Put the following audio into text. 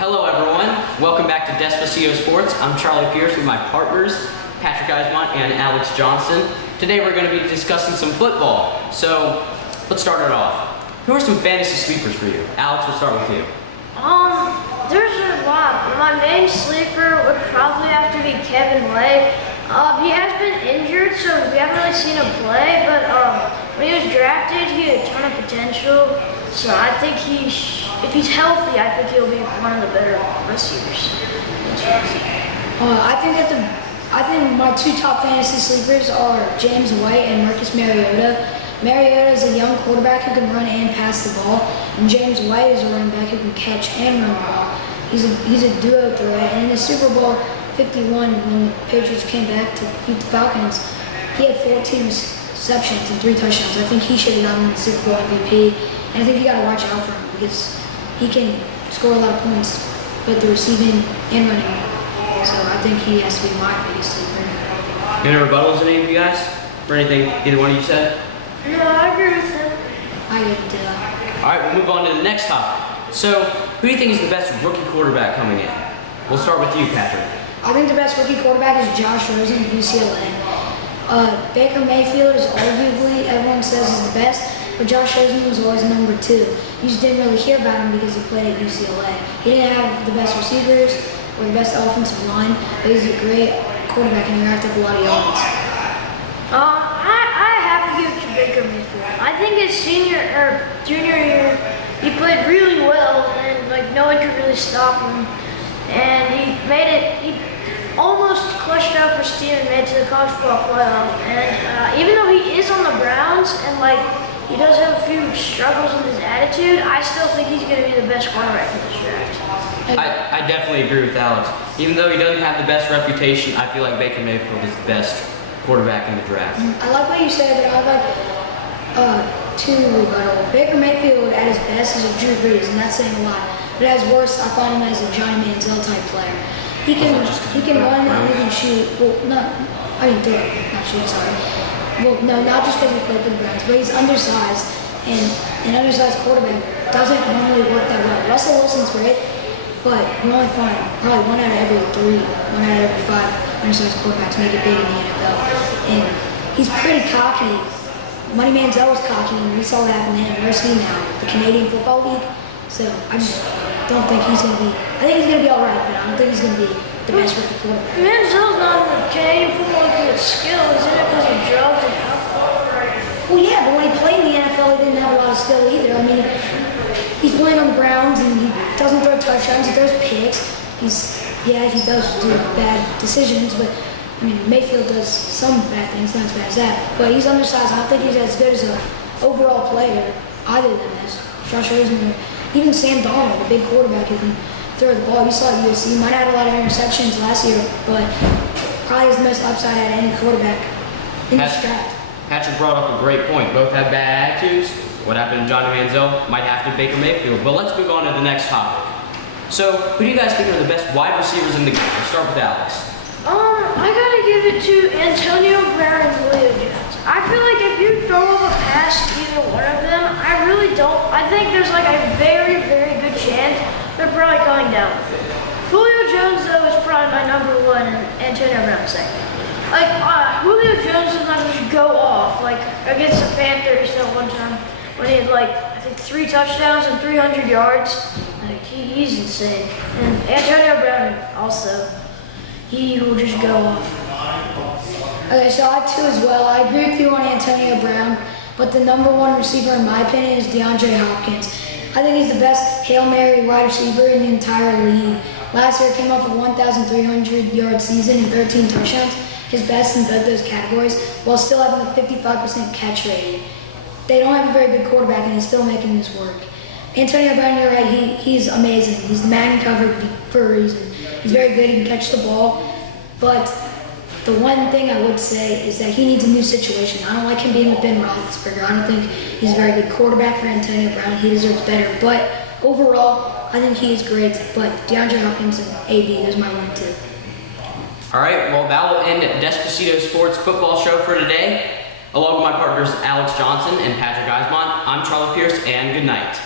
Hello everyone, welcome back to Despacito Sports. I'm Charlie Pierce with my partners, Patrick Eismont and Alex Johnson. Today we're going to be discussing some football. So, let's start it off. Who are some fantasy sleepers for you? Alex, we'll start with you. There's a lot. My main sleeper would probably have to be Kevin Way. He has been injured, so we haven't really seen him play, but when he was drafted, he had a ton of potential. So I think if he's healthy, I think he'll be one of the better receivers. I think my two top fantasy sleepers are James White and Marcus Mariota. Mariota is a young quarterback who can run and pass the ball, and James White is a running back who can catch and run the ball. He's a duo threat, and in the Super Bowl 51, when the Patriots came back to beat the Falcons, he had 14 receptions and 3 touchdowns. I think he should have gotten the Super Bowl MVP, and I think you got to watch out for him because he can score a lot of points, both the receiving and running. So I think he has to be my biggest sleeper. Any rebuttals, any of you guys? For anything either one of you said? No, I agree with him. I get into that. Alright, we'll move on to the next topic. So, who do you think is the best rookie quarterback coming in? We'll start with you, Patrick. I think the best rookie quarterback is Josh Rosen of UCLA. Baker Mayfield is arguably, everyone says, is the best, but Josh Rosen was always number 2. You just didn't really hear about him because he played at UCLA. He didn't have the best receivers or the best offensive line, but he's a great quarterback and he racked up a lot of yards. I have to give it to Baker Mayfield. I think his junior year, he played really well, and no one could really stop him. And he almost clutched out for Steve and made it to the college football playoff. And even though he is on the Browns and he does have a few struggles with his attitude, I still think he's going to be the best quarterback in this draft. I definitely agree with Alex. Even though he doesn't have the best reputation, I feel like Baker Mayfield is the best quarterback in the draft. I like what you said, but I like two rebuttal. Baker Mayfield at his best is a Drew Brees, and that's saying a lot. But at his worst, I find him as a Johnny Manziel type player. He can run and he can shoot. Well, not shoot, sorry. Well, no, not just because he played for the Browns, but he's undersized, and an undersized quarterback doesn't normally work that well. Russell Wilson's great, but you only find probably 1 out of every 3, 1 out of every 5 undersized quarterbacks make it big in the NFL. And he's pretty cocky. Money Manziel was cocky, and we saw what happened to him. Where's he now? The Canadian Football League. So I just don't think he's going to be. I think he's going to be all right, but I don't think he's going to be the best rookie quarterback. Manziel's not in the Canadian Football League with skill, isn't it? Because of drugs and alcohol. Well, yeah, but when he played in the NFL, he didn't have a lot of skill either. I mean, he's playing on the Browns, and he doesn't throw touchdowns. He throws picks. He does do bad decisions, but I mean, Mayfield does some bad things, not as bad as that. But he's undersized. I don't think he's as good as an overall player either than as Josh Rosen. Even Sam Darnold, a big quarterback who can throw the ball. You saw at USC. He might have had a lot of interceptions last year, but probably has the most upside out of any quarterback in this draft. Patrick brought up a great point. Both have bad attitudes. What happened to Johnny Manziel might have to Baker Mayfield. But let's move on to the next topic. So, who do you guys think are the best wide receivers in the game? Let's start with Alex. I gotta give it to Antonio Brown and Julio Jones. I feel like if you throw up a pass to either one of them, I really don't. I think there's a very, very good chance they're probably going down with it. Julio Jones, though, is probably my number 1 and Antonio Brown second. Julio Jones sometimes just go off, against the Panthers that one time when he had I think 3 touchdowns and 300 yards. He's insane. And Antonio Brown also. He will just go off. Okay, so I too as well. I agree with you on Antonio Brown, but the number 1 receiver in my opinion is DeAndre Hopkins. I think he's the best Hail Mary wide receiver in the entire league. Last year came off a 1,300-yard season and 13 touchdowns, his best in both those categories, while still having a 55% catch rate. They don't have a very good quarterback, and he's still making this work. Antonio Brown, you're right, he's amazing. He's the man covered for a reason. He's very good, he can catch the ball, but the one thing I would say is that he needs a new situation. I don't like him being with Ben Roethlisberger. I don't think he's a very good quarterback for Antonio Brown. He deserves better, but overall, I think he is great, but DeAndre Hopkins and AB, those are my 1 and 2. All right, well, that will end Despacito Sports football show for today. Along with my partners Alex Johnson and Patrick Eismont, I'm Charlie Pierce, and good night.